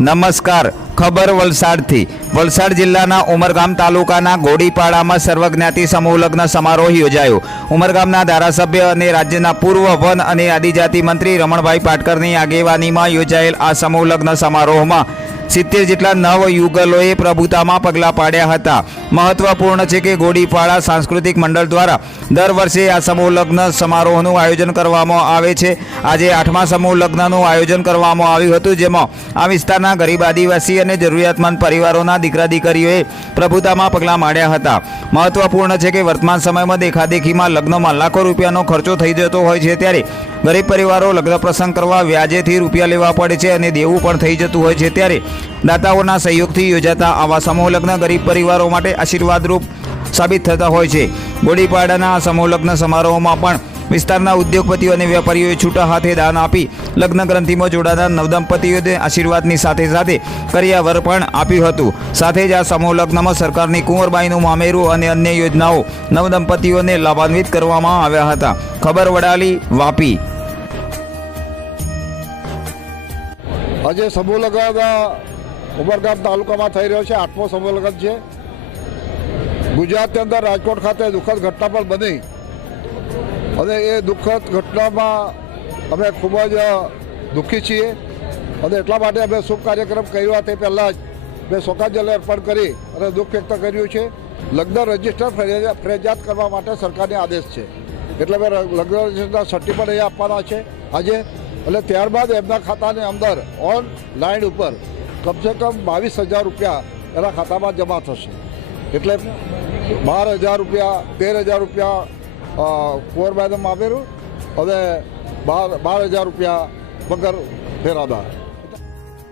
નમસ્કાર. ખબર વલસાડથી. વલસાડ જિલ્લાના ઉમરગામ તાલુકાના ગોડીપાડામાં સર્વજ્ઞાતિ સમૂહ લગ્ન સમારોહ યોજાયો. ઉમરગામના ધારાસભ્ય અને રાજ્યના પૂર્વ વન અને આદિજાતિ મંત્રી રમણભાઈ પાટકરની આગેવાનીમાં યોજાયેલ આ સમૂહ લગ્ન સમારોહમાં સિત્તેર જેટલા નવ યુગલોએ પ્રભુતામાં પગલાં પાડ્યા હતા. મહત્વપૂર્ણ છે કે ગોડીપાડા સાંસ્કૃતિક મંડળ દ્વારા દર વર્ષે આ સમૂહ લગ્ન સમારોહનું આયોજન કરવામાં આવે છે. આજે આઠમા સમૂહ લગ્નનું આયોજન કરવામાં આવ્યું હતું, જેમાં આ વિસ્તારના ગરીબ આદિવાસી અને જરૂરિયાતમંદ પરિવારોના દીકરા દીકરીઓએ પ્રભુતામાં પગલાં માંડ્યા હતા. મહત્વપૂર્ણ છે કે વર્તમાન સમયમાં દેખાદેખીમાં લગ્નમાં લાખો રૂપિયાનો ખર્ચો થઈ જતો હોય છે, ત્યારે ગરીબ પરિવારો લગ્ન પ્રસંગ કરવા વ્યાજેથી રૂપિયા લેવા પડે છે અને દેવું પણ થઈ જતું હોય છે ત્યારે દાતાઓના સહયોગથી યોજાતા આવા સમૂહ લગ્ન ગરીબ પરિવારો માટે આશીર્વાદરૂપ સાબિત થતા હોય છે. બોડીપાડાના આ સમૂહ લગ્ન સમારોહમાં પણ વિસ્તારના ઉદ્યોગપતિઓ અને વેપારીઓએ છૂટા હાથે દાન આપી લગ્ન ગ્રંથિમાં જોડાનાર નવદંપતિઓને આશીર્વાદની સાથે સાથે કરિયાવર પણ આપ્યું હતું. સાથે જ આ સમૂહ લગ્નમાં સરકારની કુંવરબાઈનું મામેરું અને અન્ય યોજનાઓ નવદંપતિઓને લાભાન્વિત કરવામાં આવ્યા હતા. ખબર વડાલી, વાપી. આજે સમૂહ લગ્ન ઉમરગામ તાલુકામાં થઈ રહ્યો છે. આઠમો સમૂહ લગ્ન છે. ગુજરાતની અંદર રાજકોટ ખાતે દુઃખદ ઘટના પણ બની. અને એ દુઃખદ ઘટનામાં અમે ખૂબ જ દુઃખી છીએ. અને એટલા માટે અમે શુભ કાર્યક્રમ કર્યો તે પહેલાં જ. મેં શોકાંજલિ અર્પણ કરી અને દુઃખ વ્યક્ત કર્યું છે. લગ્ન રજિસ્ટર ફરજિયાત કરવા માટે સરકારને આદેશ છે. એટલે મેં લગ્ન રજિસ્ટરના સર્ટિફિકેટ અહીંયા આપવાના છે આજે. એટલે ત્યારબાદ એમના ખાતાની અંદર ઓનલાઈન ઉપર કમસે કમ બાવીસ હજાર રૂપિયા એના ખાતામાં જમા થશે. એટલે બાર હજાર રૂપિયા, તેર હજાર રૂપિયા કુંવરબાઈને આપેલું હવે બાર બાર હજાર રૂપિયા વગર ફેરાતા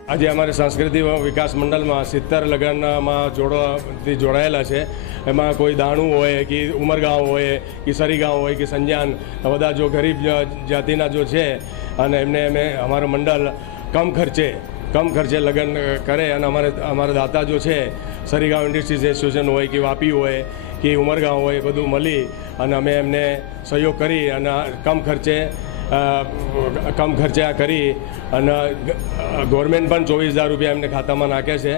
આજે અમારે સાંસ્કૃતિક વિકાસ મંડળમાં સિત્તેર લગ્નમાં જોડવાથી જોડાયેલા છે. એમાં કોઈ દાણું હોય કે ઉમરગાંવ હોય, કે સરીગાંવ હોય, કે સંજાન બધા જો ગરીબ જાતિના જો છે, અને એમને અમે અમારું મંડળ કમ ખર્ચે કમ ખર્ચે લગ્ન કરે અને અમારે અમારા દાતા જો છે, સરીગાંવ ઇન્ડસ્ટ્રીઝ એસોસિએશન હોય, કે વાપી હોય, કે ઉમરગાંવ હોય, બધું મળી અને અમે એમને સહયોગ કરી અને કમ ખર્ચે કમ ખર્ચે આ કરી અને ગવર્મેન્ટ પણ ચોવીસ હજાર રૂપિયા એમને ખાતામાં નાખે છે.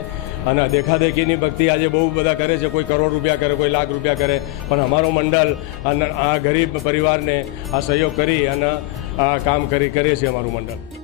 અને દેખાદેખીની ભક્તિ આજે બહુ બધા કરે છે. કોઈ કરોડ રૂપિયા કરે, કોઈ લાખ રૂપિયા કરે. પણ અમારો મંડળ અને આ ગરીબ પરિવારને આ સહયોગ કરી અને આ કામ કરી કરે છે અમારું મંડળ.